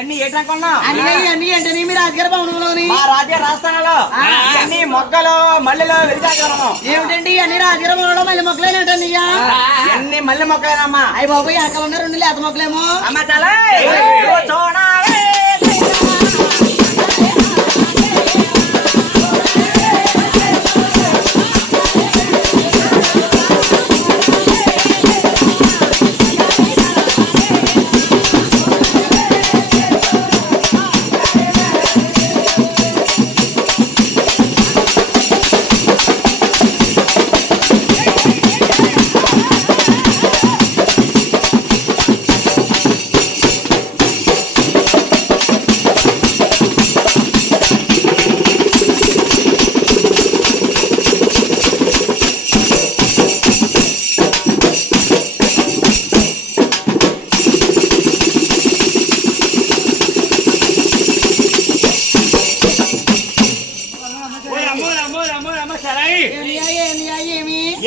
ఏంటనుకున్నా అన్ని మీ రాజగారి భవనంలోని. మా రాజ్య రాజస్థానంలో. అన్ని మొగ్గలు మల్లెలు ఏమిటండి? అన్ని రాజగారి భవనంలో మళ్ళీ మొక్కలేనంటండి అన్ని మల్లె మొక్కలేనమ్మా అయ్యి బాబు ఉన్న రెండు లేత మొక్కలేమో అమ్మ చాలా చూడాలి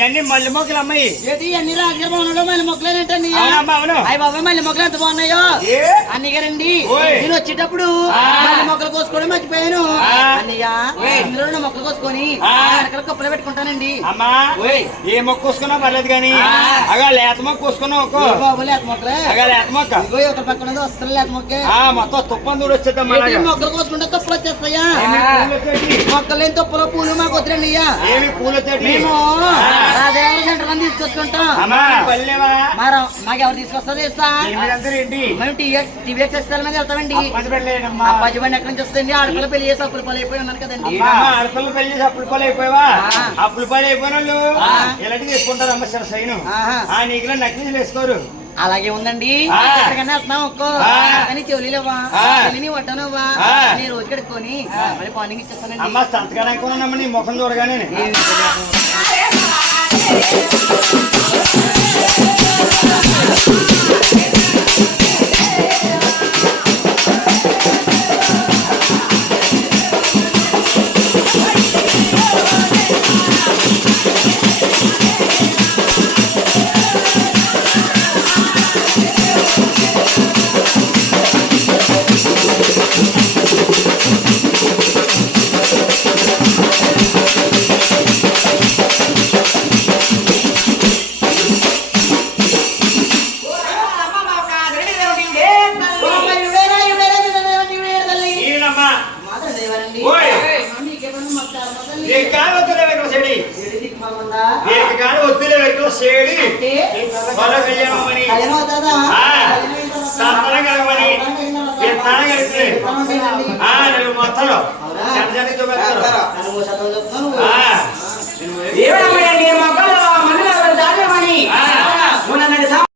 ఇవన్నీ మల్లె మొక్కలు అమ్మాయి ఏది అన్ని రాజగారి భవనంలో మళ్ళీ అవును అయ్యి బాబు మళ్ళీ మొక్కలు ఎంత బాగున్నాయో ఏ? అన్నయ్య గారండి. నేను వచ్చేటప్పుడు. మళ్ళీ మొక్కలు కోసుకోవడం మర్చిపోయాను. అన్నయ్య ఇందులో మొక్కలు కోసుకొని ఆ. వెనకాల కుప్పలో పెట్టుకుంటానండి. అమ్మా ఏ మొక్క కోసుకున్నా పర్లేదు కానీ. అగా లేత మొక్క కోసుకున్నావు బాబు లేత మొక్కలే? అగా లేత మొక్క. ఇదిగో పక్కన వస్తుంది లేత మొక్కే. ఆ మొత్తం తుప్పం దూడు వచ్చేద్దాం మొక్కలు కోసుకుంటే తప్పులు వచ్చేస్తాయా? మొక్కలు లేని తప్పులో పూలు మాకు వద్దురండి అయ్యా. ఏమి పూలతోటి మేము రాజాగారి సెంటర్లో తీసుకొచ్చుకుంటాం. అమ్మా. పల్లెవా మరి మాకు ఎవరు తీసుకొస్తా తెలుసా ఎనిమిదంతా ఏంటి? మేము టీఎక్స్ టీవీఎక్స్ ఎక్స్ఎల్ మీద వెళ్తామండి. పది పెట్టలేనమ్మా ఆ పజిబండి ఎక్కడి నుంచి వస్తుంది? ఆడపిల్ల పెళ్ళి చేసి అప్పులు పాలు అయిపోయి ఉన్నాను కదండి. అమ్మా ఆడపిల్ల పెళ్ళి చేసి అప్పులు పాలు అయిపోయావా. అప్పులు పాలు అయిపోయిన వాళ్ళు ఆ. ఇలాంటి తీసుకుంటారు అమ్మ సరే సైను. ఆహా. ఆ నీకులో నక్లీలు వేసుకోరు. అలాగే ఉందండి. ఆ. ఎక్కడికైనా వెళ్తున్నాం ఒక్కో. ఆ. కానీ చెవులివ్వా ఆ. చెల్లిని వడ్డనవ్వా. నేను రోజు కడుక్కొని మరి మార్నింగ్ ఇచ్చేస్తానండి. అమ్మ నీ ముఖం చూడగానే. నీకు కాదు వద్దులే వెంకట శేడి ఏడు దిక్కుమాలుందా? నీకు కాదు వద్దులే వెంకట శేడి అంటే మరో కళ్యాణమని కళ్యాణం అవుతుందా? ఆ. నేను మొత్తం? చెడ్డ చెడ్డ చూపెడతారు